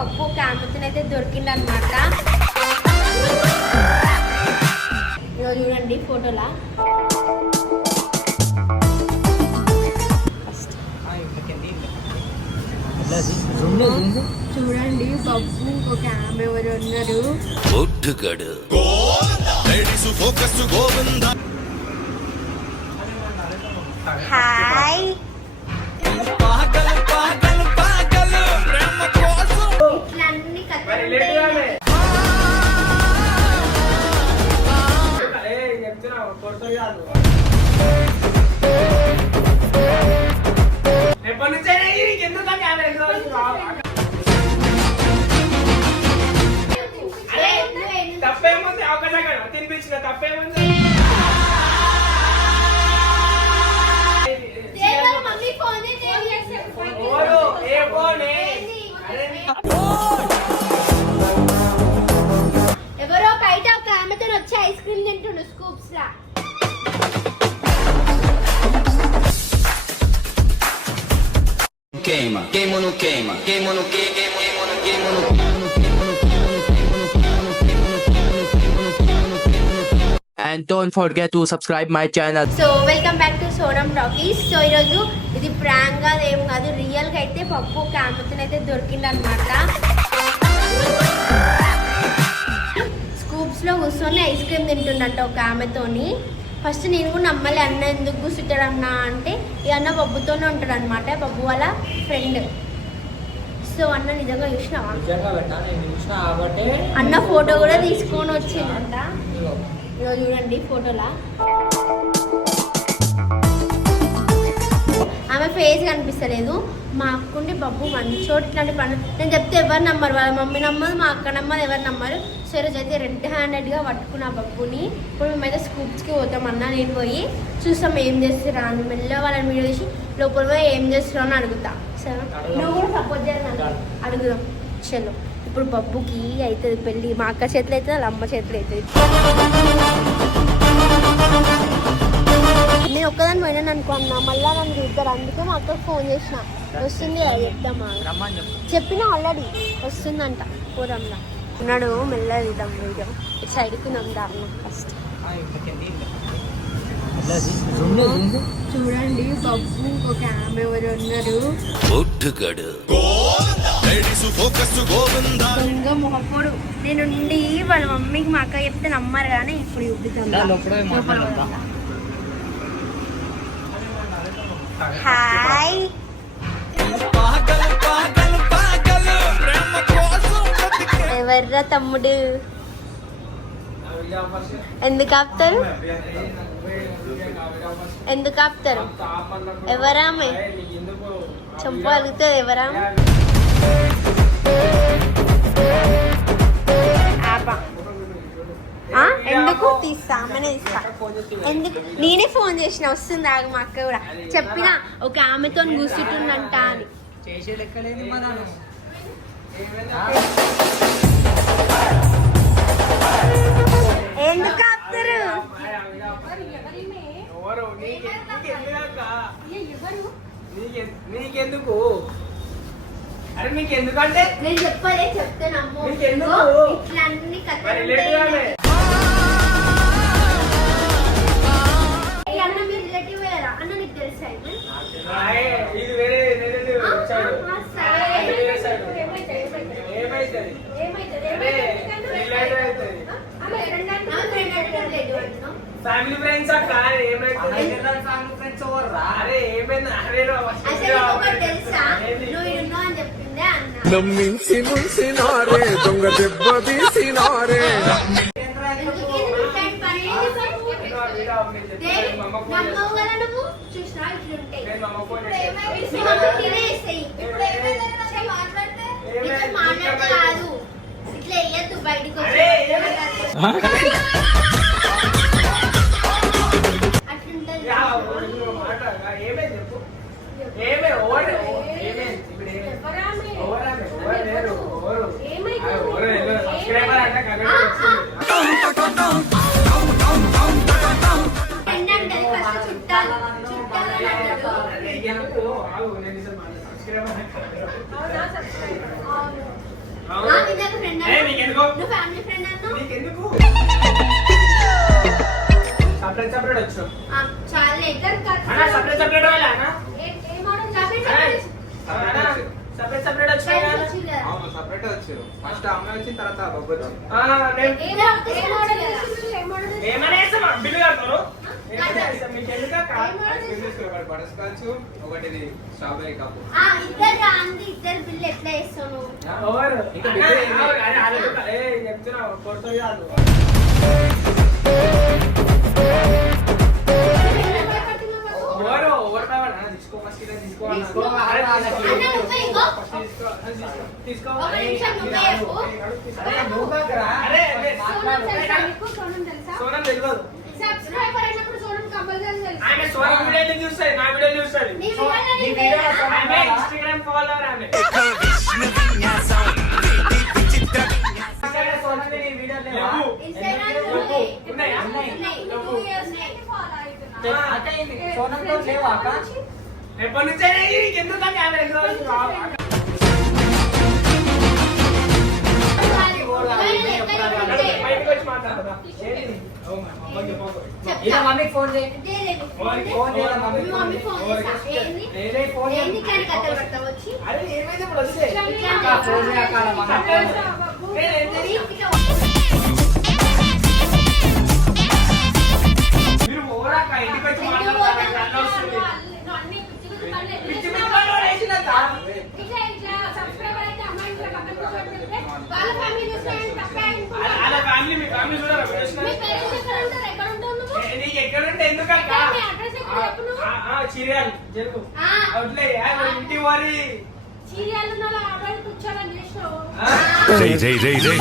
పప్పు క్యామెతోని అయితే దొరికిందనమాట. ఇదో చూడండి ఫోటోలా. చూడండి పప్పు ఇంకొక ఆమె ఎవరు ఉన్నారు. హాయ్ ఇట్లా అన్ని తప్పేముంది అవకాశం తినిపించిన తప్పేముంది. ఎవరో బయట ఒక ఆమెతో వచ్చి ice cream తింటుండు scoops law. Queima, queima no queima, queima no queima, queima no queima no And don't forget to subscribe my channel. So welcome back to Sonam talkies. So ఈరోజు ఇది ప్రాంక్ కాదు ఏం కాదు, రియల్గా అయితే పప్పు క్యామెతోని అయితే దొరికిందనమాట. స్కూప్స్లో కూర్చొని ఐస్ క్రీమ్ తింటుండంట ఒక ఆమెతోని. ఫస్ట్ నేను కూడా నమ్మలే, అన్న ఎందుకు కూర్చుంటాడన్నా అంటే ఈ అన్న బబ్బుతోనే ఉంటాడు అనమాట, బబ్బు వాళ్ళ ఫ్రెండ్. సో అన్న నిజంగా చూసినావా? అన్న ఫోటో కూడా తీసుకొని వచ్చిందంట. ఇదో చూడండి ఫోటోలా. ఆమె ఫేస్ కనిపిస్తలేదు. మా అక్కుండి బబ్బు మంచోటి ఇట్లాంటి పనులు నేను చెప్తే ఎవరు నమ్మరు, వాళ్ళ మమ్మీ నమ్మదు, మా అక్క నమ్మదు, ఎవరు నమ్మరు. సో ఈరోజు అయితే రెడ్ హ్యాండెడ్గా పట్టుకున్న బబ్బుని. ఇప్పుడు మేమైతే స్కూప్స్కి పోతామన్నా, నేను పోయి చూస్తాం ఏం చేస్తున్నా అని. మెల్లగా వాళ్ళని వీడియో తీసి లోపల పోయి ఏం చేస్తున్నావు అని అడుగుతా. సరే నువ్వు కూడా సపోర్ట్ చేయాలి, అడుగుదాం. చలో ఇప్పుడు బబ్బుకి అవుతుంది పెళ్ళి. మా అక్క చేతులు అవుతుంది, వాళ్ళ అమ్మ చేతులు అవుతుంది. నేను ఒక్కదాన్ని పోయినాను అనుకో అన్న, మళ్ళీ నన్ను చూద్దారు. అందుకే మా అక్కకు ఫోన్ చేసిన. వస్తుంది చెప్తామా, చెప్పిన ఆల్రెడీ వస్తుందంట. పోదాంలా ఉన్నాడు, మెల్లగా తీద్దాం వీడియో. ఇటు సైడ్కి దారుణం ఫస్ట్. చూడండి బబ్బు ఇంకొక ఆమె ఎవరు ఉన్నారు. దొంగ మొహపోడు. నేను వాళ్ళ మమ్మీకి మా అక్క చెప్తే నమ్మరు కానీ ఇప్పుడు చూపిద్దాం. హాయ్ ఎవర్రా తమ్ముడు? ఎందుకు ఆపుతారు? ఎందుకు ఆపుతారు? ఎవరామె చంప అలుగుతుంది? ఎవరామె? ఎందుకు తీస్తా, ఆమెనే తీస్తా. ఎందుకు? నేనే ఫోన్ చేసిన, వస్తుంది ఆగు. మా అక్క కూడా చెప్పిన ఒక ఆమెతో కూర్చుంటుందంట అని. ఎందుకు ఆపుతారు? నీకెందుకు? అరే నీకెందుకంటే నేను చెప్పలే, చెప్తే నమ్ము. ఇట్లా అన్ని అన్న మీరు రిలేటివ్ అన్న, నీకు తెలుసా? ఇది వేరే ఫ్యామిలీ ఫ్రెండ్స్ అక్క. ఏమైతుంది? అరే ఏమైంది? తెలుసా నువ్వు ఇడున్నావు అని చెప్పిందే అన్న. నమ్మించి ముంచినారే, దొంగ దెబ్బ తీసినారే. నమ్మవు కదా నువ్వు, చూసినా ఇట్లుంటాయి. మాట్లాడితే కాదు, ఇట్లా వేయద్దు బయటకు. అట్లుంటది. ఏమైంది చెప్పు? అవును. ఇందాక ఫ్రెండ్ ఏ, నీకెందుకు? నువ్వు ఫ్యామిలీ ఫ్రెండ్ అన్నావు. నీకెందుకు సపరేట్ సపరేట్ వచ్చు చాలా ఇద్దరు అన్నా సపరేట్ సపరేట్ వాళ్ళ అన్నా సపరేట్ సపరేట్ సపరేట్ వచ్చాయి కదా అవును సపరేట్ వచ్చారు ఫస్ట్ అమ్మాయి వచ్చిన తర్వాత బొబ్బు వచ్చింది ఏమైనా వేస్తామా బిల్లు కడతారు మీకు ఎందుకు ఐస్ క్రీమ్ తీసుకుని ఒకటి బటర్ స్కాచ్ ఒకటి స్ట్రాబెరీ కప్ ఇద్దరు అంది ఇద్దరు బిల్లు ఎట్లా వేస్తాను చెప్తున్నా కొడుతుంది కాదు ఓవర్ ఓవర్ పవర్ తీసుకో ఫస్ట్ ఇలా తీసుకో తీసుకో తీసుకో ఒక నిమిషం నువ్వే చెప్పు. అరే సోనం తెలియదు సబ్స్క్రైబర్ అయినప్పుడు చూడండి కంపల్సరీ తెలుసు. ఆమె సోనం వీడియోలు చూస్తాయి నా వీడియోలు చూస్తుంది నీ వీడియోలో నీ పేరు ఆమె ఇన్స్టాగ్రామ్ ఫాలోవర్ ఆమె లేవు. ఇన్స్టాగ్రామ్ లేవు. ఉంది. ఉన్నాయా? ఉన్నాయి. 2 years ఉన్నాయి. ఫాలో అవుతున్నా. ఎప్పటి నుంచి ఎందుకు ఆమె బయటకు వచ్చి మాట్లాడదా ఏంటి చెప్తా. ఫోన్ చేయి లేదు. ఫోన్ చేయాలి మమ్మీ. మీ మమ్మీ ఫోన్ చేస్తా. ఏంది? నేనే ఫోన్ చేయి. ఏంది కానీ కథలు పడతావు వచ్చి? అరే ఏమైంది ఇప్పుడు వస్తే ఇట్లా ఫోన్ చేయకాల మీరు ఓరాక ఇంటికి వచ్చి మాట్లాడతారు కళ్ళు వస్తుంది నువ్వు అన్ని పిచ్చి పిచ్చి పనులు ఎత్తుకు పిచ్చి పిచ్చి పనులు వేసినాక ఇట్లా సబ్స్క్రైబర్ అయితే అమ్మాయి ఇంట్లో పక్కన కూర్చోబెడితే వాళ్ళ ఫ్యామిలీ చూసుకోవడానికి తప్పే అనుకుంటా. అలా ఫ్యామిలీ మీ ఫ్యామిలీ చూడాలి మీ పేరెంట్స్ ఎక్కడ ఉంటారు? ఎక్కడ ఉంటావు నువ్వు? నీకు ఎక్కడుంటే ఎందుకక్క ఎక్కడ మీ అడ్రస్ ఎక్కడ చెప్పు నువ్వు? చిరియాలు జరుగు ఆ. అవుట్లే ఇంటి వారి చీరియాలు ఉన్న వాళ్ళ ఆడవాళ్ళు కూర్చోాలని చేసినావు. జై జై జై జై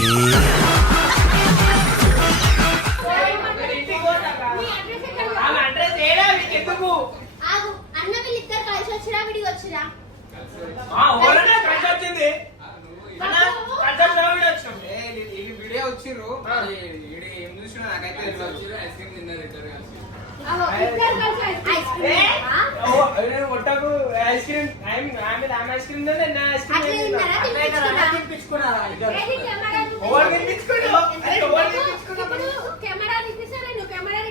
ఇంటికి పోతాక మీ అడ్రస్ ఎక్కడ ఆమె అడ్రస్ ఏడా మీకు ఎందుకు ఆగు. అన్న వీళ్ళిద్దరు కలిసి వచ్చిరా విడిగి వచ్చిరా? ఓరనే కలిసి వచ్చింది అన్న కలిసి వచ్చినాం వీడియో వచ్చిర్రు ఈడు ఏం చూసినా నాకైతే తెలియదు ఐస్ క్రీమ్ తిన్నారు ఇద్దరు కలిసి అగో, ఇద్దరు కలిసి ఐస్ ఏ? క్రీమ్ ఆ? ఒట్టకు ఐస్ క్రీమ్ ఆమె ఐస్ క్రీమ్ నేను ఐస్ అట్లా క్రీమ్ తిన్నారా? తినిపించుకున్నారా? తినిపించుకున్నారా ఏది కెమెరా ఓవర్ తినిపించుకోడు అరే ఓవర్ తినిపించుకోడు ఇప్పుడు కెమెరా తీపిస్తా నేను కెమెరా అది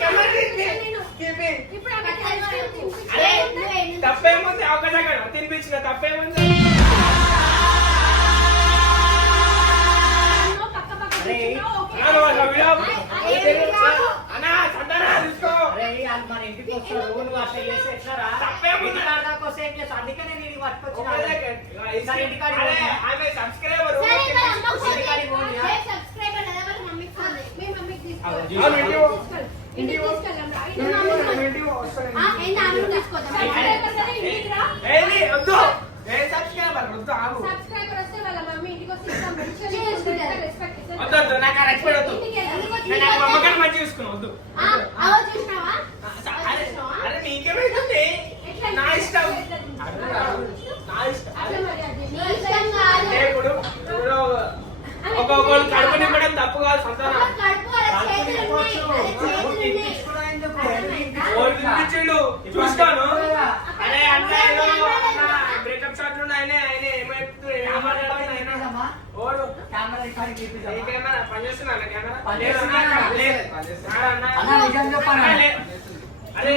కెమెరా తీపి ఇప్పుడు ఆ కెమెరా అరే తప్పేముంది అవకాశం తినిపించిన తప్పేముంది పక్క పక్క అరే, కూర్చున్నావు, ఓకే. నాను వాళ్ళ వీడియో కాదు. అన్నా సంతానా తీసుకో అరే వాళ్ళు మన ఇంటికి వస్తారు నువ్వు అట్లా చేస్తే ఎట్లారా తప్పేముంది? ఇంటి కాడ దాకా వస్తే ఏం చేస్తావు? అందుకే నేను ఇది పట్టుకొచ్చిన అరే ఆమె సబ్స్క్రైబర్ సరే మరి అమ్మకు ఫోన్ ఇంటికాడికి చేయి. పోనీయా? ఏ సబ్స్క్రైబర్ లేదా వాళ్ళ మమ్మీకి ఫోన్ చేయి. మీ మమ్మీకి తీసుకో. అవును, అవును, ఇంటికి పో. ఇంటికి తీసుకెళ్ళాం రా. మీ మమ్మీకి ఫోన్ చేయి. ఆ, ఏంది ఆమెను తీసుకోద్దాం. సబ్స్క్రైబర్ కదా ఇంటికి రా. ఏది వద్దు ఏ సబ్స్క్రైబర్ వద్దు ఆగు సబ్స్క్రైబర్ వస్తే వాళ్ళ మమ్మీ ఇంటికి వస్తే ఇస్తాం. మంచిగా చేసుకుంటారు. రెస్పెక్ట్ ఇస్తాం. వద్దు వద్దు నాకు ఆ రెస్పెక్ట్ వద్దు ఇంటికి ఎందుకు వచ్చి నేను నాకు అమ్మగారిని మంచిగా చూసుకున్నా వద్దు ఆ, అవో చూసినావా? అరే అరే నీకేమైతుంది ఎట్లా నా ఇష్టం ఎట్లా నా ఇష్టం అట్లా మరి అది. నీ ఇష్టం కాదు. అంటే ఇప్పుడు ఒక్కొక్కరు కడుపు నింపడం తప్పు కాదు సంతానం వాళ్ళ కడుపు వాళ్ళ చేతులు ఉన్నాయి. వాళ్ళ చేతులు ఉన్నాయి. ఓరు తినిపించిండు చూస్తాను అరే అంటే బ్రేకప్ షాట్లు ఆయన ఆయన ఏమైతుంది ఏం మాట్లాడుతుంది ఆయన ఓరు కెమెరా ఇక్కడికి ఈ తీపిద్దామా? కెమెరా పనిచేస్తున్నా కెమెరా పనిచేస్తున్నా? లేదు. అన్న, నిజం చెప్పనా? అన్న, లేదు. అరే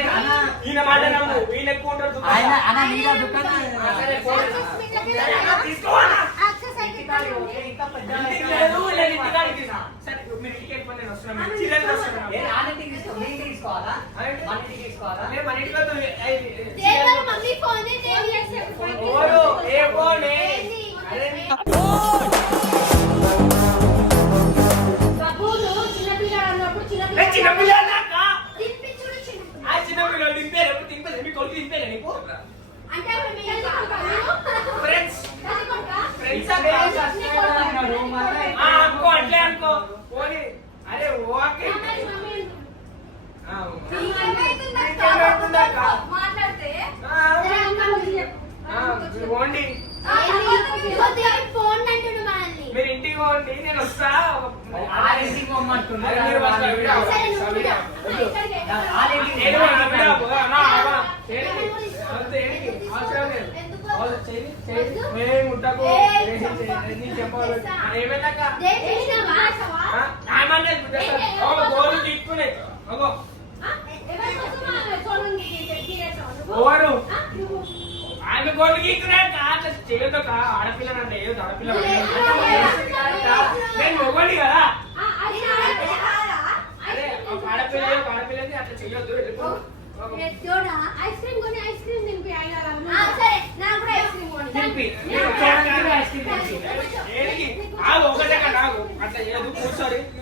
ఈయన మాట నమ్ము ఈయన ఎక్కువ ఉంటాడు ఆయన అన్న నీగా దుకాణం సరే, ఫోన్ తీసుకో అన్న. యాక్సెస్ అయితే కాదు. ఇంకా పెద్ద ఇంటికి లేదు, లేదు, ఇంటికాడికి రా. సరే మీరు ఇంటికి వెళ్ళిపోండి, నేను వస్తున్నాను. మీరు చీరలు వస్తున్నాను. ఏ, ఆ ఇంటికి తీసుకో మీ ఇంటికి తీసుకోవాలా అదేంటి? మన ఇంటికి తీసుకోవాలా నేను మన ఇంటికి వద్దు. దేవ్ వాళ్ళ మమ్మీ ఫోన్ చేయి. దేవ్ చేస్తే ఓరు ఏ ఫోన్ ఏంది? బాబులు చిన్నపిల్లలు అన్నప్పుడు చిన్నపిల్ల నాక తినిపించుడు చిన్న. ఆ చిన్నపిల్లలు దింపేరు దింపేది మీ కొడుకు దింపేరా నీకు అంటే అప్పుడు మీ ఫ్రెండ్స్ ఫ్రెండ్స్ అన్నాడు, అనుకో అట్లే అనుకో పోనీ అరే ఓకే మాట్లాడితే పోండి ఫోన్ అంటుండు మనల్ని. మీరు ఇంటికి పోండి నేను వస్తా ఆ ఇంటికి పోమంటున్నా. అరే, మీరు వస్తారు, వీడియో. సరే, నువ్వు వీడియో. ఆ ఇంటికి నేను వస్తా, వీడియో. అన్నా, అన్నా. దేనికి? వద్దు, దేనికి? అవసరం లేదు. ఎందుకు ముట్టకు నీ చెప్పాలి ఏమైందక్క గోలు తీసుకునే ఎవరు ఆమె గోలు గీక్కునే అట్లా చేయదు ఆడపిల్లనంటే ఏదో ఆడపిల్ల నేను మొగోడి కదా అరే ఆడపిల్లది అట్లా చెయ్యొద్దు వెళ్ళిపో ఐస్ క్రీమ్ కొని ఐస్ క్రీమ్ తినిపి సరే నాకు కూడా ఐస్ క్రీమ్ కొని తినిపి ఒకటే నాకు అట్లా చేయదు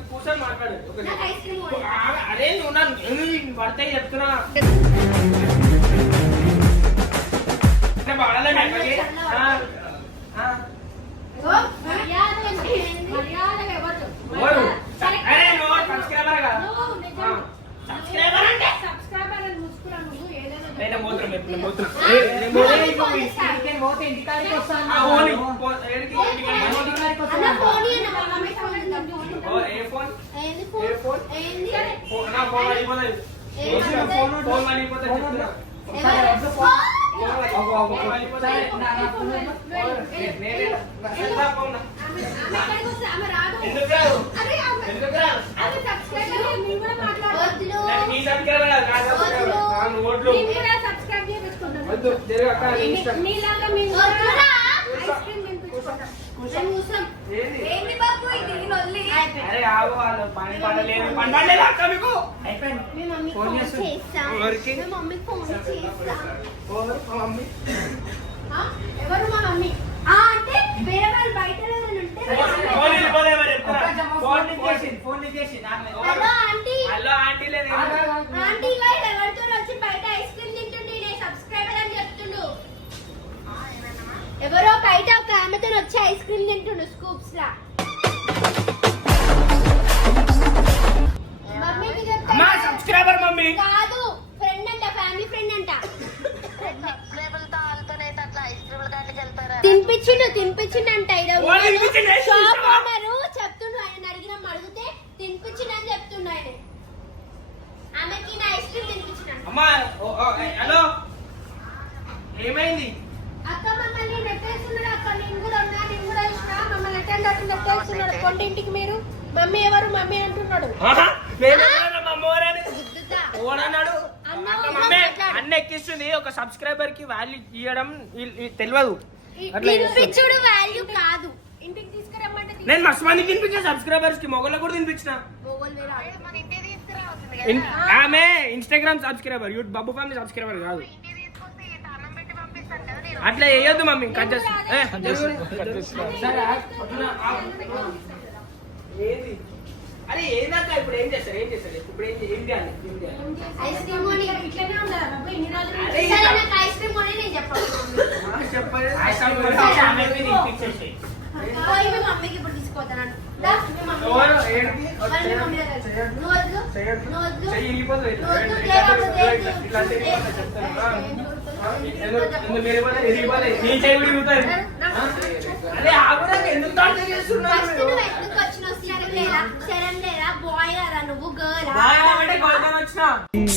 కూర్చొని మాట్లాడు నాకు ఐస్ క్రీమ్ కొని అరే నువ్వు నన్ను పడతాయి చెప్తున్నా బాగాలేదు మర్యాదగా ఎవరు అరే నువ్వు సబ్స్క్రైబర్ కదా సబ్స్క్రైబర్ అంటే సబ్స్క్రైబర్ అని ముసుకురా నువ్వు ఏదైనా నేను పోతున్నా పోతే ఇంటికాడికి వస్తాను అన్న ఫోన్ ఇయ్యనా మా మమ్మీ ఫోన్ ఇద్దాం ఏ ఫోన్ ఏంది ఏ ఫోన్ ఏంది నా ఫోన్ అయిపోతుంది ఫోన్ అయిపోతుంది చెప్తున్నా అరే ఆగో వాళ్ళు పని పడలేదు పని పడలేదు అక్క మీకు మమ్మీ ఫోన్ చేస్తా మమ్మీ ఫోన్ చేస్తా మమ్మీ ఎవరు మా మమ్మీ అంటే వేరే వాళ్ళు బయట ఫోన్ చేసి హలో ఆంటీ హలో ఆంటీ లేదు ఆంటీ వాళ్ళు ఎవరితో వచ్చి బయట ఐస్ క్రీమ్ తింటుండే నేను సబ్స్క్రైబర్ అని చెప్తుండు ఎవరో బయట ఒక ఆమెతో వచ్చి ఐస్ క్రీమ్ తింటుండు స్కూప్స్ లా మమ్మీకి చెప్తా అమ్మా సబ్స్క్రైబర్ మమ్మీ కాదు ఫ్రెండ్ అంట ఫ్యామిలీ ఫ్రెండ్ అంట తినిపించిండు అంట షాప్ ఓనరు చెప్తుండు ఆయన అడిగినాం అడిగితే తినిపించిండని చెప్తుండు ఆయన ఆమెకి నా ఐస్ క్రీమ్ తినిపించిన అమ్మా హలో ఏమైంది అక్క మమ్మల్ని నెట్టేస్తున్నాడు అక్క నేను కూడా ఇష్టం మమ్మల్ని నెట్టేస్తున్నాడు కొండింటికి మీరు మమ్మీ ఎవరు మమ్మీ అంటున్నాడు అన్న ఎక్కిస్తుంది ఒక సబ్స్క్రైబర్ కి వాల్యూ ఇవ్వడం తెలియదు తినిపించుడు వాల్యూ కాదు ఇంటికి తీసుకురమ్మంటే నేను మస్తు మంది తినిపించిన సబ్స్క్రైబర్స్ కి మొగల్లో కూడా తినిపించిన ఆమె Instagram subscriber YouTube Babbu family subscriber కాదు అట్లా వేయొద్దు మమ్మీ కట్ ఏది అరే ఏందాక ఇప్పుడు ఏం చేస్తారు ఇప్పుడు ఏం చేయాలి ఐస్ క్రీమ్ కొని ఇట్లనే ఉండాలి బాబు ఇన్ని రోజులు అరే సరే నాకు ఐస్ క్రీమ్ కొని నేను చెప్పాలి పోయి మీ మమ్మీకి ఇప్పుడు తీసుకోవద్దాను నువ్వు అరే ఆగురాక ఎందుకు టార్చర్ చేస్తున్నారు ఎందుకు వచ్చినావు శరణ్ లేదా బాయ్ కదా నువ్వు గర్ల్ వచ్చిన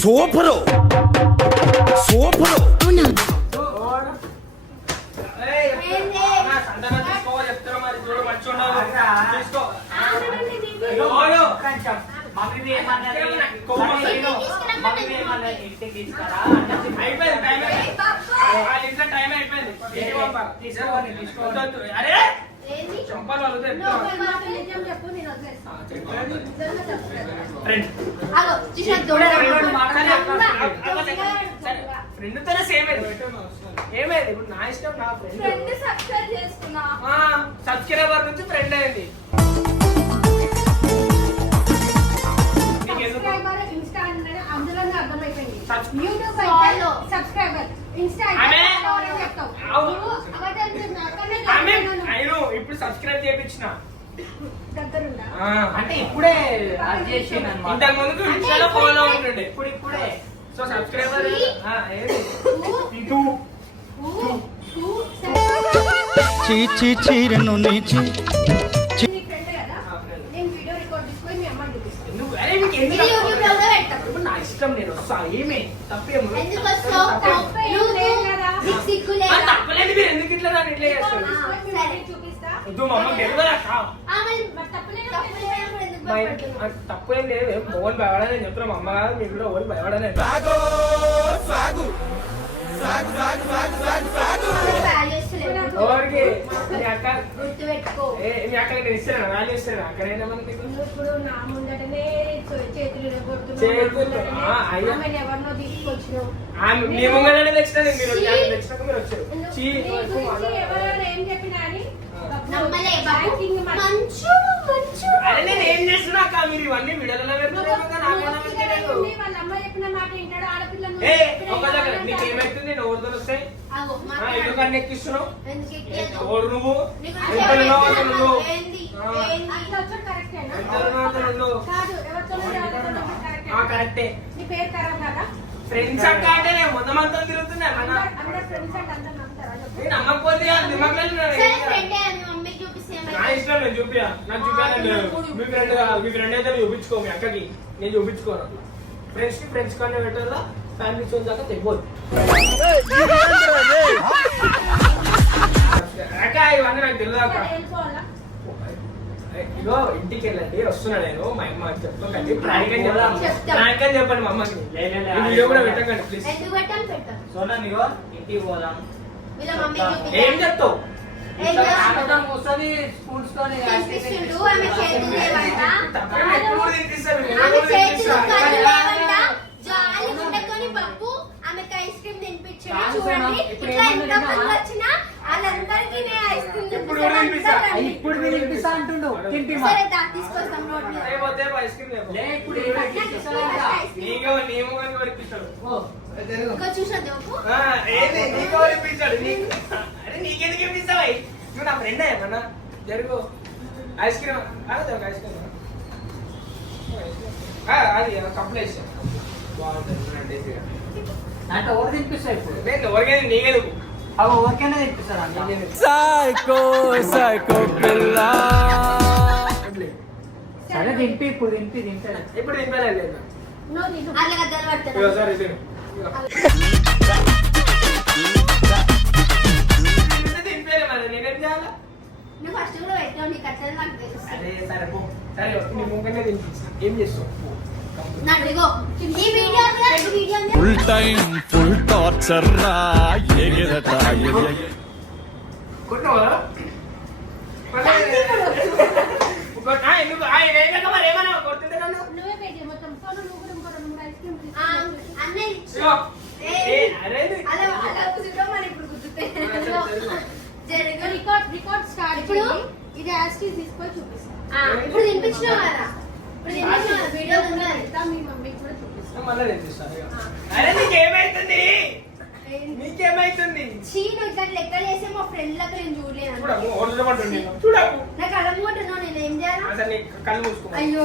సూపరు సూపరు చంపాలి వాళ్ళు చెప్పు నేను ఫ్రెండ్ తోనే సేమ్ ఏమైంది ఇప్పుడు నా ఇష్టం నా ఫ్రెండ్ సబ్స్క్రైబ్ చేసుకున్నా సబ్స్క్రైబర్ నుంచి ఫ్రెండ్ అయింది సబ్స్క్రైబర్ ఇన్స్టా అంటే అందులోనే అర్థమైపోయింది Subscribe. YouTube Follow. అయితే సబ్స్క్రైబర్ ఇన్స్టా ఆమె. అయితే follow అని చెప్తావు అవును. నువ్వు అబద్ధం చెప్తున్నావు. అక్కడనే ఆమె చెప్తున్నాను. అయిను ఇప్పుడు సబ్స్క్రైబ్ చేయించిన దగ్గరుందా అంటే ఇప్పుడే అది చేసిండు అన్నమాట. ఇంతకు ముందు ఇన్స్టాలో ఫాలో ఉంటుండే ఇప్పుడే సో సబ్స్క్రైబర్ చీరను నీచి నీ ఫ్రెండ్ కదా నేను వీడియో రికార్డ్ తీసుకొని మీ అమ్మకి చూపిస్తాను యూట్యూబ్ లో కూడా పెడతాం నా ఇష్టం నేను వస్తా ఏమే తప్పేమో ఎందుకు వస్తావు? తప్పే ఏం లేదు కదా. నీకు సిగ్గు లేదా? తప్పలేదు మీరు నన్ను ఇట్లా చేస్తాడు. సరే. చూపిస్తా. వద్దు మా అమ్మకి తెలియదు అక్క. తప్పులేదు. తప్పు ఏం లేదు, ఓన్ భయపడని నేను చెప్తున్నా. మా అమ్మ కాదు, మీరు కూడా ఓన్ భయపడని. ఎవరికి మీ అక్క గుర్తుపెట్టుకో. మీ అక్క నేను ఇస్తాను, వాల్యూ ఇస్తాను. అక్కడైనా మనకి ఇప్పుడు నా ముందటనే చేతులు ఎవరినో తీసుకొచ్చినావు. మీ ముంగలనే తెచ్చినా, మీరు తెచ్చినాక మీరు వచ్చారు. చీ, ఎవరెవరు ఏం చెప్పినా అని నమ్మలే బాబు. మంచు మంచు. అరే నేను ఏం చేస్తున్నా అక్క, మీరు ఇవన్నీ విడదల వాళ్ళ అమ్మ చెప్పిన మాట వింటాడు ఆడపిల్ల ఒక దగ్గర నీకు ఏమైతుంది, నువ్వు ఎవరితో వస్తాయి ఆగో, ఎందుకు అన్ని ఎక్కిస్తున్నావు? ఎందుకు ఎక్కియద్దు? ఎవరు నువ్వు? నీకు ఎంత ఉన్నావు అసలు నువ్వు? ఏంది? అట్లా వచ్చాడు కరెక్టేనా? ఎంత ఉన్నావు అసలు నువ్వు? కాదు ఎవరితో కరెక్ట్. కరెక్టే. నీ పేరు ఖరాబ్ కాదా? ఫ్రెండ్స్ అక్క అంటే నేను మొత్తం తిరుగుతున్నా మన అందరు ఫ్రెండ్స్ అంటే అందరు నమ్ముతారా? నేను నమ్మకపోతే సరే ఫ్రెండే అని మమ్మీకి చూపిస్తే నా ఏమైంది? ఇష్టం, నేను చూపియా. నాకు చూపించాను. మీ ఫ్రెండ్ కాదు, మీ ఫ్రెండ్ అయితే చూపించుకో. మీ అక్కకి నేను చూపించుకోను. ఫ్రెండ్స్ కి ఫ్రెండ్స్ కన్నా బెటర్గా ఫ్యామిలీ చూసి దాకా తెగిపోదు అక్క. ఇవన్నీ నాకు తెలియదు అక్క. వెళ్ళిపోవాలా? ఇగో ఇంటికి వెళ్ళండి, వస్తున్నా నేను. మా అమ్మ చెప్తాను, ప్రాంక్ అని చెప్పండి మా అమ్మకి. ఈ వీడియో కూడా పెట్టకండి ప్లీజ్. ఎందుకు పెట్టాం పెట్టాం. సోనా ఇంటికి పోదాం. వీళ్ళ మమ్మీకి ఏం చూపిద్దాం. చెప్తావు? ఏం చేస్తున్నావు? కూర్చొని స్కూల్స్ తోని తినిపిస్తుండు, ఆమె చేతులు లేవంట. తప్పకుండా ఎప్పుడు తినిపిస్తారు మీరు? ఆమె ఎప్పుడు చేతులు తినిపిస్తారు? కళ్ళు లేవంట. జాలి గుండెతోని పప్పు ఆమెకి ఐస్ క్రీమ్ తినిపించాడు. చూడండి ఇట్లా ఎంత మంది వచ్చినా వాళ్ళందరికీ నేను ఐస్ క్రీమ్ ఇప్పుడు తినిపిస్తా. ఇప్పుడు మీరు తినిపిస్తా అంటుండు. తినిపిమా. సరే దా తీసుకొస్తాం రోడ్ మీద. రేపు వద్దే ఐస్ క్రీమ్ లేవు. లే ఇప్పుడు ఏం తినిపిస్తావు ఇంకా? నీకు నీవు అని కొనిపిస్తాడు. ఓ, ఇంకా చూసొద్దు బాబు. ఏది నీకు కొనిపిస్తాడు? అరే నీకెందుకు ఇప్పిస్తావు? నువ్వు నా ఫ్రెండ్ ఏమన్నా జరుగు. ఐస్ క్రీమ్ అది ఒక ఐస్ క్రీమ్ అది కప్పులు వేసాను బాగుంటుంది. అంటే ఎవరు తినిపిస్తా ఇప్పుడు? నేను ఎవరికైనా నీకెందుకు? అవి ఎవరికైనా తినిపిస్తారా అన్న? సరే తినిపి, ఇప్పుడు తింటాడు. ఇప్పుడు తింపలేదు. నువ్వు తిను. అట్లా గద్దలు పడతాడు. సరే తిను. తినిపోయాను మరి నేనేం చేయాలా? నువ్వు ఫస్ట్ కూడా పెట్టావు, నీకు అట్లా నాకు తెలుసు. అరే సరే పో. సరే నీ ముంగనే తినిపించా. ఏం చేస్తావు? నాకు ఇగో ఈ వీడియో ఉంది కదా, ఈ వీడియో ఉంది. ఫుల్ టైం ఫుల్ టార్చర్ రా ఎగిరట కొట్టువా? ఎందుకు ఆయన మరి ఏమన్నా కొడుతుంటే నన్ను? నువ్వే పే చేయి మొత్తం. సోను నువ్వు కూడా ఇంకో 2 ఐస్ క్రీమ్ ఆ, అన్నయ్య ఇచ్చు. ఇగో. ఏయ్, అరే అలా అలా కూర్చుంటాం మరి ఇప్పుడు గుర్తుతే. జరుగు. రికార్డ్ స్టార్ట్ ఇప్పుడు? ఇది యాస్టీ తీసుకొని చూపిస్తా. ఇప్పుడు తినిపించినావు కదా, ఇప్పుడు తినిపించినావు కదా, వీడియో ఉన్నది. మీ మమ్మీకి కూడా చూపిస్తా. మళ్ళీ తినిపిస్తాను ఇక. అరే నీకేమైతుంది? నీకేమైతుంది? చీ, నువ్వు ఇట్లా లెక్కలు వేసే మా ఫ్రెండ్ లకు నేను చూడలేదు. చూడకు, ఓడి చూడమంటుంది నేను. చూడకు. నాకు అలమోటున్నావు, నేను ఏం చేయాలి? అసలు నీ కళ్ళు మూసుకో. అయ్యో.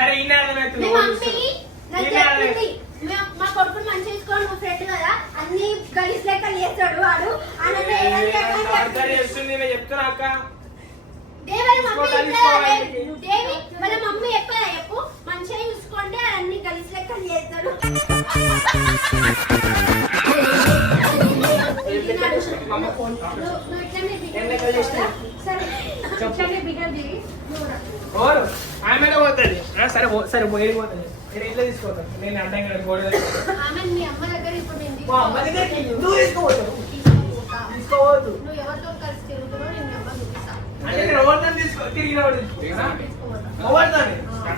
సరే ఈ అర్థమవుతుంది. మీ మమ్మీ నాకు చెప్పింది, మా కొడుకుని మంచి చూసుకోవాలి, నువ్వు ఫ్రెండ్ కదా, అన్ని గలీజ్ లెక్కలు చేస్తాడు వాడు. అలాగే చేస్తుంది నేను చెప్తున్నా అక్క. దేవి మమ్మీ దేవి వాళ్ళ మమ్మీ చెప్పదా చెప్పు, మంచిగా చూసుకుంటే అన్ని గలీజ్ లెక్కలు చేస్తాడు. అమ్మ ఫోన్ నువ్వు ఇట్లనే ఏం లెక్కలు చేస్తున్నావు? సరే ఇట్లనే బిహేవ్ చేయి. నువ్వు రా. ఓరు ఆమె పోతుంది. సరే సరే పోయి పోతుంది. నేను ఇంట్లో తీసుకోతాను. నేను అడ్డం కదా గోడ ఆమె మీ అమ్మ దగ్గర ఇప్పుడు నేను మా అమ్మ దగ్గరికి ఎందుకు తీసుకోవద్దు? తీసుకుపోతా. తీసుకోవద్దు నువ్వు ఎవరితో కలిసి తిరుగుతున్నావు నేను మీ అమ్మ చూపిస్తా. అంటే నేను ఎవరితో తిరిగి తీసుకోపోతా. ఎవరితో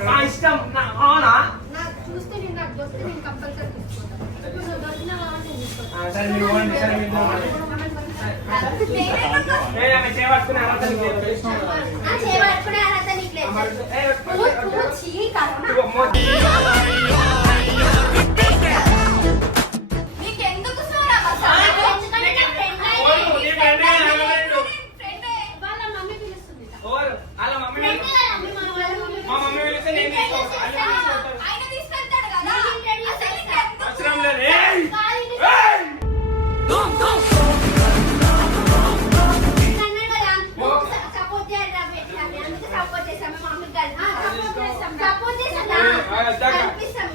నా ఇష్టం అవునా? నాకు చూస్తే నేను నాకు దొరికితే నేను కంపల్సరీ తీసుకుంటా. ఇప్పుడు నువ్వు దొరికినా కాబట్టి నేను తీసుకుంటా. సరే మీరు పోండి. సరే మీరు చేపట్టుకునే అర్హత నీకు లేదు. చేయబట్టుకునే అర్హత నీకు లేదు. నువ్వు చీ కరోనా. నీకెందుకు సోరా ఎందుకంటే నా ఫ్రెండ్ వాళ్ళ మమ్మీ పిలుస్తుంది ఇలా. వాళ్ళ మమ్మీ ఫ్రెండ్ కదా మమ్మీ, మన వాళ్ళు మా మమ్మీ వెళ్తే నేను తీసుకోవాలి. ఆయన తీసుకెళ్తాడు కదా, అవసరం లేదు. ఏయ్! సపోర్ట్ చేయాలి అందుకే సపోర్ట్ చేస్తాం. మా మమ్మీకి సపోర్ట్ చేస్తాం, ఏయ్! కనిపిస్తాం.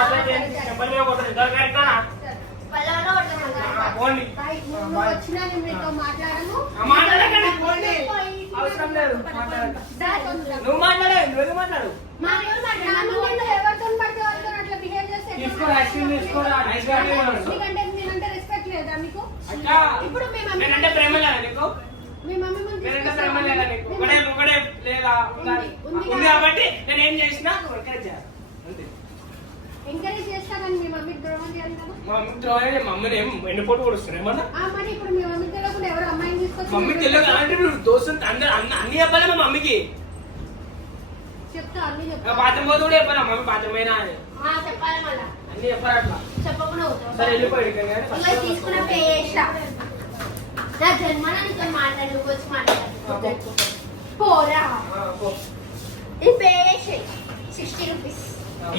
చాక్లెట్ చెంపల్ మీద కొట్టదు దొరకైనా పళ్ళలో కొడతాం. పోండి నువ్వు వచ్చినా నేను మీతో మాట్లాడను. మాట్లాడకండి పోండి అవసరం లేదు నువ్వు మాట్లాడే నువ్వు మాట్లాడు ఎవరితో పడితే వాళ్ళతో అట్లా బిహేవ్ చేస్తే ఎట్లా తీసుకో యాక్షన్ తీసుకోరా నీకంటే నేనంటే రెస్పెక్ట్ లేదా మీకు? అక్క ఇప్పుడు మీ మమ్మీ నేనంటే ప్రేమ లేదా నీకు మీ మమ్మీ ముందు నేనంటే ప్రేమ లేదా నీకు ఒకడే లేదా ఉంది కాబట్టి నేను ఏం చేసినా ఎంకరేజ్ చేయాలి అంతే ఎంకరేజ్ చేస్తా కానీ మీ మమ్మీకి ద్రోహం చేయాలి కదా. మా మమ్మీ ద్రోహం మమ్మీని ఏం ఎండిపోటు కొడుస్తున్నాయి ఏమన్నా మరి ఇప్పుడు మీ మమ్మీకి తెలియకుండా ఎవరు అమ్మాయిని తీసుకొచ్చి మమ్మీకి తెలియదు అంటే నువ్వు దోస్తు అందరు అన్ని చెప్పాలి మా మమ్మీకి చెప్తా అన్ని చెప్తా. బాత్రూమ్ పోతే కూడా చెప్పాలి మమ్మీ బాత్రూమ్ అయినా అని చెప్పాలి మళ్ళా అన్ని చెప్పారు అట్లా చెప్పకుండా పోతాం. సరే వెళ్ళిపోయాడు కానీ ఇవాళ తీసుకున్న పే చేసా నా జన్మన నీతో మాట్లాడు నువ్వు వచ్చి మాట్లాడు పోరా ఇది పే చేసేయి 60 రూపీస్.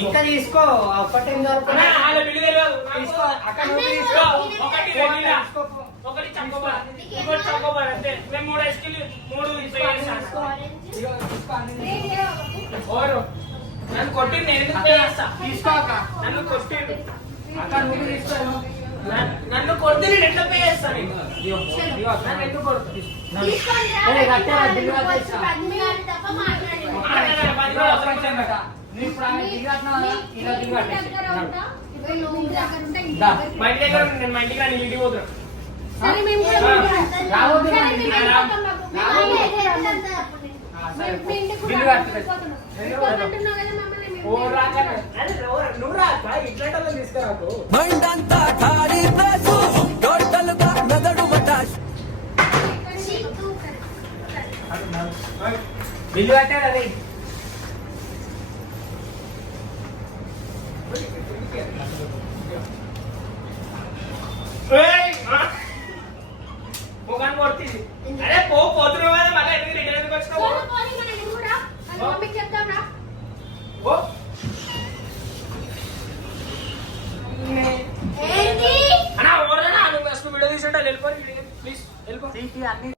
ఇంకా తీసుకో ఒకటి అన్నా, వాళ్ళ బిల్లు తెలియదు తీసుకో అక్కడ నువ్వు అన్నయ్య, తీసుకో ఒకటి వెనీలా, ఒకటి చంకోబార్ ఇంకోటి చంకోబార్ అంతే మేము 3 ఐస్ క్రీమ్ 3 పే చేసాను ఇదిగో తీసుకో అన్ని నేను తీసుకో. ఓరు నన్ను కొట్టి నేను ఎందుకు పే చేస్తా తీసుకో అక్క నన్ను కొట్టిండు అక్క నువ్వు తీసుకో నన్ను కొడితే నేను ఎట్లా పే చేస్తాను ఇదిగో ఇదిగో అక్క నన్ను ఎందుకు కొడుతుంది తీసుకొని రా, ఏ, కట్టే పెట్టుకోవాలి. బిల్లు నువ్వు వచ్చి కట్టేసా. 10 నిమిషాలు తప్ప మాట్లాడు. ఇదిగో అవసరం బేట. నువ్వు ఇప్పుడు ఆమె దిగి కట్టినావు కదా, ఇలా దిగి కట్టేసి. దగ్గర ఉంటా. ఇప్పుడు నువ్వు ఇంటి దగ్గర ఉంటా, ఇంటి దా. దగ్గరికి మా ఇంటి దగ్గర నేను మా ఇంటికి రాని ఇంటికి పోతున్నా సరే మేము కూడా ఆ. ఇంటికి వస్తాం. రావద్దు సరే, మా మేము ఇంటికి. వెళ్ళిపోతాం బాబు. మేము రావద్దు. ఇంటికి వెళ్తాం. ఆ, సరే. మేము మీ ఇంటికి కూడా బిల్లు కట్టు. వెళ్ళిపోతున్నాం. వెళ్ళిపోతుంటున్నావు కదా మమ్మల్ని మేము ఓ రాక నువ్వు రాక ఇట్లాంటి వాళ్ళని తీసుకురాకు మైండంతా ఖాళీ ప్లేసు టోటల్ గా మెదడు మటాష్ బిల్లు కట్టాడు అది ముఖాన్ని కొడుతుంది అరే పోతున్నావు కదా మళ్ళీ ఎందుకు రిటర్న్ ఎందుకు వచ్చినావు పోనీ, పోనీ, మన ఇంటికి కూడా. అది మమ్మీకి చెప్తాం రా. ఓ ఏంటి అన్నా ఓడనా నువ్వు అసలు వీడియో తీసుంటే వెళ్ళిపో ప్లీజ్ వెళ్ళిపో తీసి అన్ని